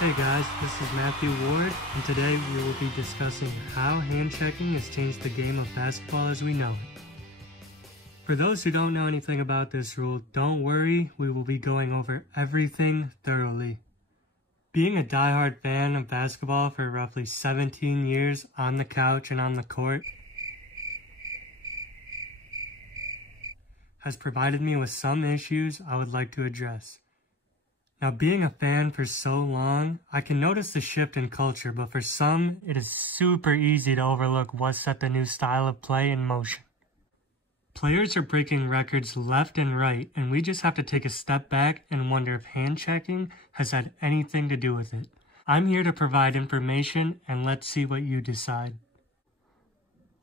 Hey guys, this is Matthew Ward, and today we will be discussing how hand checking has changed the game of basketball as we know it. For those who don't know anything about this rule, don't worry, we will be going over everything thoroughly. Being a diehard fan of basketball for roughly 17 years on the couch and on the court has provided me with some issues I would like to address. Now, being a fan for so long, I can notice the shift in culture, but for some, it is super easy to overlook what set the new style of play in motion. Players are breaking records left and right, and we just have to take a step back and wonder if hand checking has had anything to do with it. I'm here to provide information, and let's see what you decide.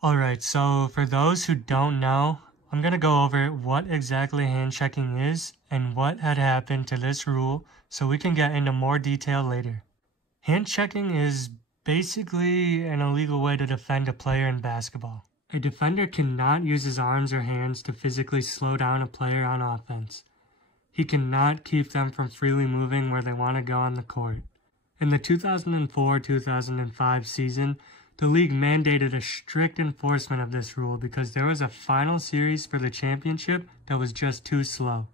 Alright, so for those who don't know, I'm going to go over what exactly hand checking is and what had happened to this rule so we can get into more detail later. Hand checking is basically an illegal way to defend a player in basketball. A defender cannot use his arms or hands to physically slow down a player on offense. He cannot keep them from freely moving where they want to go on the court. In the 2004-2005 season, the league mandated a strict enforcement of this rule because there was a final series for the championship that was just too slow.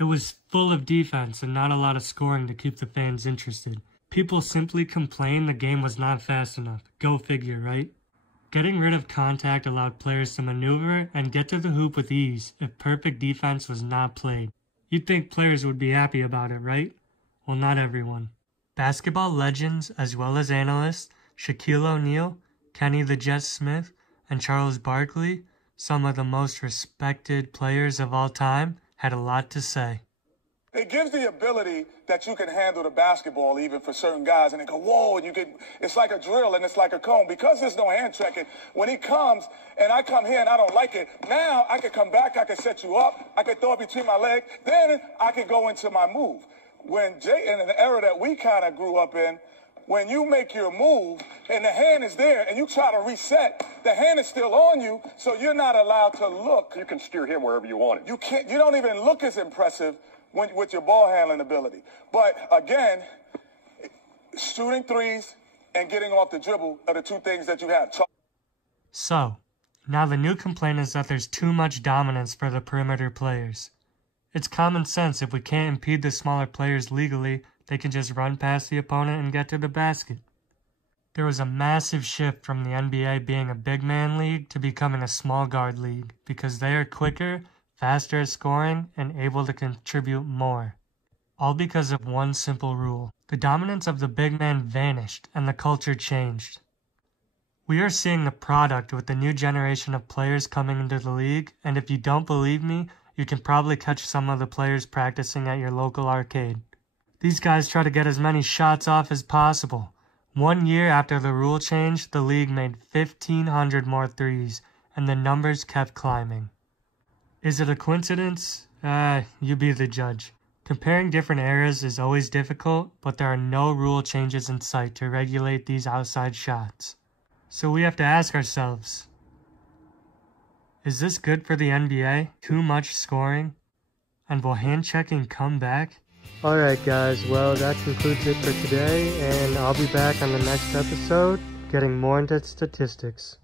It was full of defense and not a lot of scoring to keep the fans interested. People simply complained the game was not fast enough. Go figure, right? Getting rid of contact allowed players to maneuver and get to the hoop with ease if perfect defense was not played. You'd think players would be happy about it, right? Well, not everyone. Basketball legends as well as analysts, Shaquille O'Neal, Kenny the Jet Smith, and Charles Barkley, some of the most respected players of all time, had a lot to say. It gives the ability that you can handle the basketball even for certain guys, and they go, whoa, and it's like a drill and it's like a cone. Because there's no hand checking, when he comes and I come here and I don't like it, now I can come back, I can set you up, I can throw it between my legs, then I can go into my move. In the era that we kind of grew up in, when you make your move and the hand is there and you try to reset, the hand is still on you, so you're not allowed to look. You can steer him wherever you want it. You don't even look as impressive with your ball handling ability. But again, shooting threes and getting off the dribble are the two things that you have. So, now the new complaint is that there's too much dominance for the perimeter players. It's common sense. If we can't impede the smaller players legally, they can just run past the opponent and get to the basket. There was a massive shift from the NBA being a big man league to becoming a small guard league because they are quicker, faster at scoring, and able to contribute more. All because of one simple rule. The dominance of the big man vanished and the culture changed. We are seeing the product with the new generation of players coming into the league, and if you don't believe me, you can probably catch some of the players practicing at your local arcade. These guys try to get as many shots off as possible. 1 year after the rule change, the league made 1,500 more threes, and the numbers kept climbing. Is it a coincidence? You be the judge. Comparing different eras is always difficult, but there are no rule changes in sight to regulate these outside shots. So we have to ask ourselves, is this good for the NBA? Too much scoring? And will hand checking come back? Alright guys, well that concludes it for today, and I'll be back on the next episode getting more into statistics.